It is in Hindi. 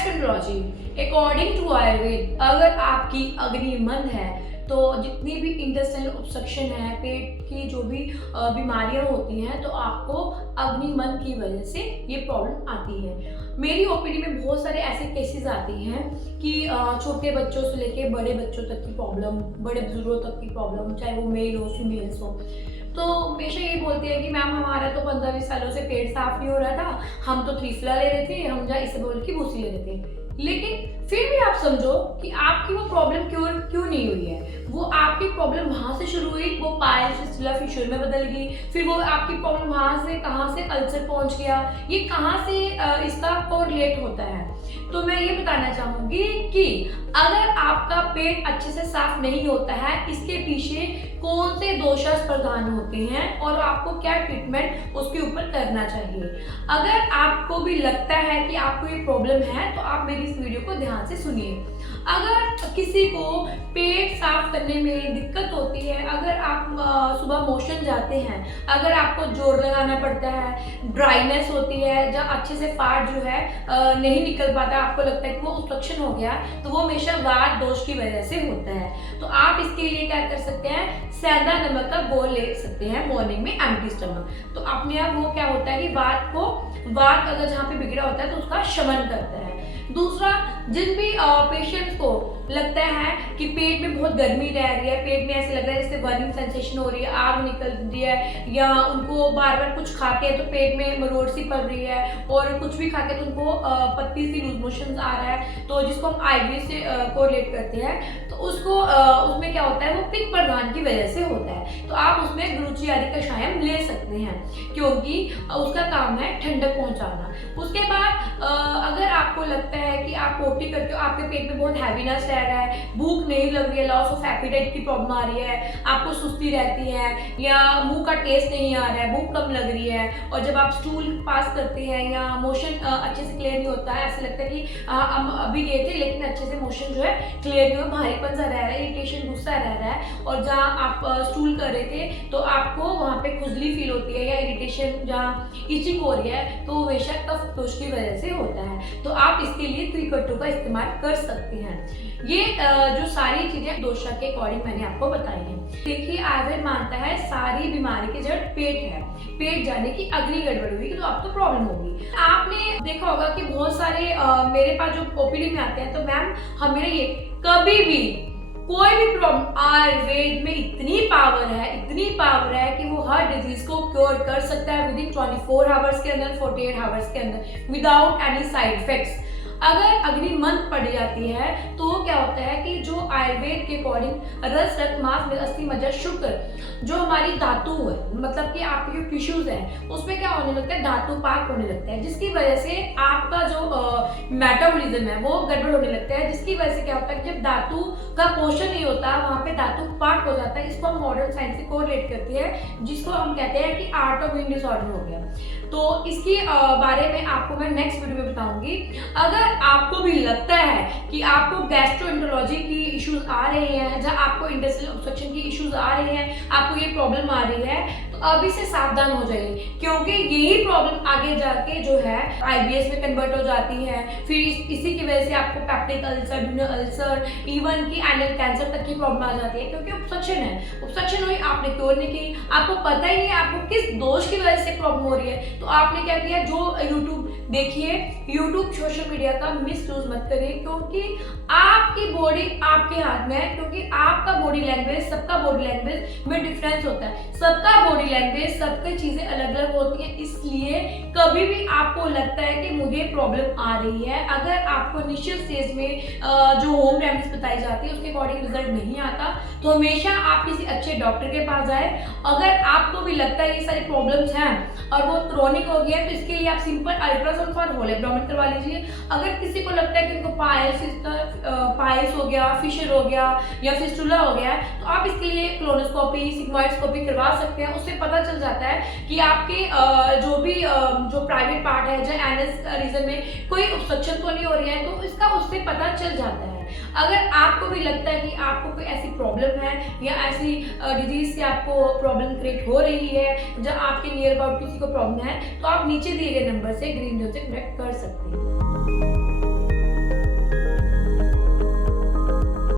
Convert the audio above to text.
गैस्ट्रोएंटरोलॉजी अकॉर्डिंग टू आयुर्वेद, अगर आपकी अग्नि मंद है तो जितनी भी इंटेस्टाइनल ऑब्स्ट्रक्शन है, पेट की जो भी बीमारियां होती हैं, तो आपको अग्निमंद की वजह से ये प्रॉब्लम आती है। मेरी ओपीडी में बहुत सारे ऐसे केसेस आते हैं कि छोटे बच्चों से लेके बड़े बच्चों तक की प्रॉब्लम, बड़े बुजुर्गों तक की प्रॉब्लम, चाहे वो मेल हो फीमेल्स हो, तो हमेशा ये बोलते हैं कि मैम हमारा तो 15-20 सालों से पेट साफ नहीं हो रहा था, हम तो त्रिफला ले रहे थे, हम जहाँ इसे बोल के भूसी ले रहे थे। लेकिन फिर भी आप समझो कि आपकी वो प्रॉब्लम क्यों नहीं हुई है। वो आपकी प्रॉब्लम वहां से शुरू हुई, वो पाइल्स फिस्टुला फिशर में बदल गई, फिर वो आपकी प्रॉब्लम वहां से कहां से अल्सर पहुंच गया, ये कहां से इसका कोरिलेट होता है। तो मैं ये बताना चाहूंगी कि अगर आपका पेट अच्छे से साफ नहीं होता है, इसके पीछे कौन से दोषास प्रधान होते हैं और आपको क्या ट्रीटमेंट उसके ऊपर करना चाहिए। अगर आपको भी लगता है कि आपको ये प्रॉब्लम है तो आप मेरी इस वीडियो को ध्यान से सुनिए। अगर किसी को पेट साफ करने में दिक्कत होती है, अगर आप सुबह मोशन जाते हैं, अगर आपको जोर लगाना पड़ता है, ड्राइनेस होती है, जहाँ अच्छे से फाट जो है नहीं निकल पाता, आपको लगता है कि वो ऑब्स्ट्रक्शन हो गया, तो वो हमेशा वात दोष की वजह से होता है। तो आप इसके लिए क्या कर सकते हैं, सेंधा नमक का घोल ले सकते हैं मॉर्निंग में एम्प्टी स्टमक। तो अपने आप वो क्या होता है कि वात अगर जहाँ पे बिगड़ा होता है तो उसका शमन करता है। दूसरा, जिन भी पेशेंट्स को लगता है कि पेट में बहुत गर्मी रह रही है, पेट में ऐसे लग रहा है जैसे बर्निंग सेंसेशन हो रही है, आग निकल रही है, या उनको बार बार कुछ खाते हैं तो पेट में मरोड़ सी पड़ रही है, और कुछ भी खाते हैं तो उनको पत्ती सी लूज मोशन आ रहा है, तो जिसको हम आईबीएस से कोरिलेट करते हैं, तो उसको उसमें क्या होता है, वो पित्त प्रदान की वजह से होता है। तो आप उसमें गुरुची आदि कषायम ले सकते हैं, क्योंकि उसका काम है ठंडक पहुंचाना। उसके बाद अगर आपको लगता है कि आप पोटी करते हो, आपके पेट में बहुत हैवीनेस रह रहा है, भूख नहीं लग रही है, लॉस ऑफ एपेटाइट की प्रॉब्लम आ रही है, आपको सुस्ती रहती है, या मुंह का टेस्ट नहीं आ रहा है, भूख कम लग रही है, और जब आप स्टूल पास करते हैं या मोशन अच्छे से क्लियर नहीं होता है, ऐसा लगता है कि हम अभी गए थे लेकिन अच्छे से मोशन जो है क्लियर नहीं हुआ, भारीपन सा रह रहा है, इरिटेशन गुस्सा रह रहा है, और जहाँ आप स्टूल कर रहे थे तो आपको वहाँ पे खुजली फील होती है या इरिटेशन, जहाँ इचिंग हो रही है, तो हमेशा कफ दोष की वजह से होता है। तो आप इसके लिए त्रिकट्टू का इस्तेमाल कर सकते हैं। ये जो सारी चीजें दोषा के अकॉर्डिंग मैंने आपको बताई हैं। देखिए, आयुर्वेद मानता है सारी बीमारी की जड़ पेट है, पेट जाने की अग्नि गड़बड़ हुई तो आपको प्रॉब्लम होगी। आपने देखा होगा कि बहुत सारे मेरे पास जो ओपीडी में आते हैं, तो मैम हमें ये कभी भी कोई भी प्रॉब्लम, आयुर्वेद में इतनी पावर है कि वो हर डिजीज को क्योर कर सकता है विदिन 24 आवर्स के अंदर, 48 आवर्स के अंदर, विदाउट एनी साइड इफेक्ट्स। अगर अग्नि मंद पड़ जाती है तो क्या होता है कि जो आयुर्वेद के अकॉर्डिंग रस, रक्त, मांस, अस्थि, मज्जा, शुक्र, जो हमारी धातु है, मतलब कि आपके जो टिश्यूज हैं, उसमें क्या होने लगता है, धातु पाक होने लगता है, जिसकी वजह से आपका जो मेटाबॉलिज्म है वो गड़बड़ होने लगता है, जिसकी वजह से क्या होता है, जब धातु का पोषण नहीं होता, वहाँ पे धातु पाक हो जाता है। इसको हम मॉडर्न साइंस से कोरिलेट करती है, जिसको हम कहते हैं कि आर्ट ऑफ वीइंग डिसऑर्डर हो गया। तो इसके बारे में आपको मैं नेक्स्ट वीडियो में बताऊंगी। अगर आपको भी लगता है कि आपको गैस्ट्रोएंटरोलॉजी की इश्यूज आ रहे हैं, जहाँ आपको इंटेस्टाइनल ऑब्स्ट्रक्शन की इश्यूज आ रहे हैं, आपको ये प्रॉब्लम आ रही है, तो अभी से सावधान हो जाइए, क्योंकि यही प्रॉब्लम आगे जाके जो है आईबीएस में कन्वर्ट हो जाती है। फिर इसी की वजह से आपको peptic ulcer, diurnal ulcer, even की एनल कैंसर तक की प्रॉब्लम आ जाती है, क्योंकि ऑब्स्ट्रक्शन है। ऑब्स्ट्रक्शन हुई, आपने क्योर नहीं की, आपको पता ही नहीं है आपको किस दोष की वजह से प्रॉब्लम हो रही है, तो आपने क्या किया, जो यूट्यूब देखिए, यूट्यूब सोशल मीडिया का मिसयूज मत करिए, क्योंकि आपकी बॉडी आपके हाथ में है, क्योंकि आपका बॉडी लैंग्वेज, सबका बॉडी लैंग्वेज में डिफरेंस होता है, सबका बॉडी लैंग्वेज, सबकी चीजें अलग अलग होती हैं। इसलिए कभी भी आपको लगता है कि मुझे प्रॉब्लम आ रही है, अगर आपको इनिशियल स्टेज में जो होम रेमेडीज बताई जाती है उसके अकॉर्डिंग रिजल्ट नहीं आता, तो हमेशा आप किसी अच्छे डॉक्टर के पास जाए। अगर आपको भी लगता है ये सारी प्रॉब्लम्स हैं और वो क्रोनिक हो गया, तो इसके लिए आप simple ultrasound for whole abdomen करवा लीजिए। अगर किसी को लगता है कि उनको पाइल्स हो गया, फिशर हो गया या फिस्टुला हो गया, तो आप इसके लिए कोलोनोस्कोपी, सिग्मोइडस्कोपी करवा सकते हैं। उससे पता चल जाता है कि आपके जो प्राइवेट पार्ट है, जो एनस रीजन में कोई ऑब्स्ट्रक्शन तो नहीं हो रही है, तो इसका उससे पता चल जाता है। अगर आपको भी लगता है कि आपको कोई ऐसी प्रॉब्लम है या ऐसी डिजीज से आपको प्रॉब्लम क्रिएट हो रही है, जब आपके नियर अबाउट किसी को प्रॉब्लम है, तो आप नीचे दिए गए नंबर से ग्रीन जोन से कनेक्ट कर सकते हैं।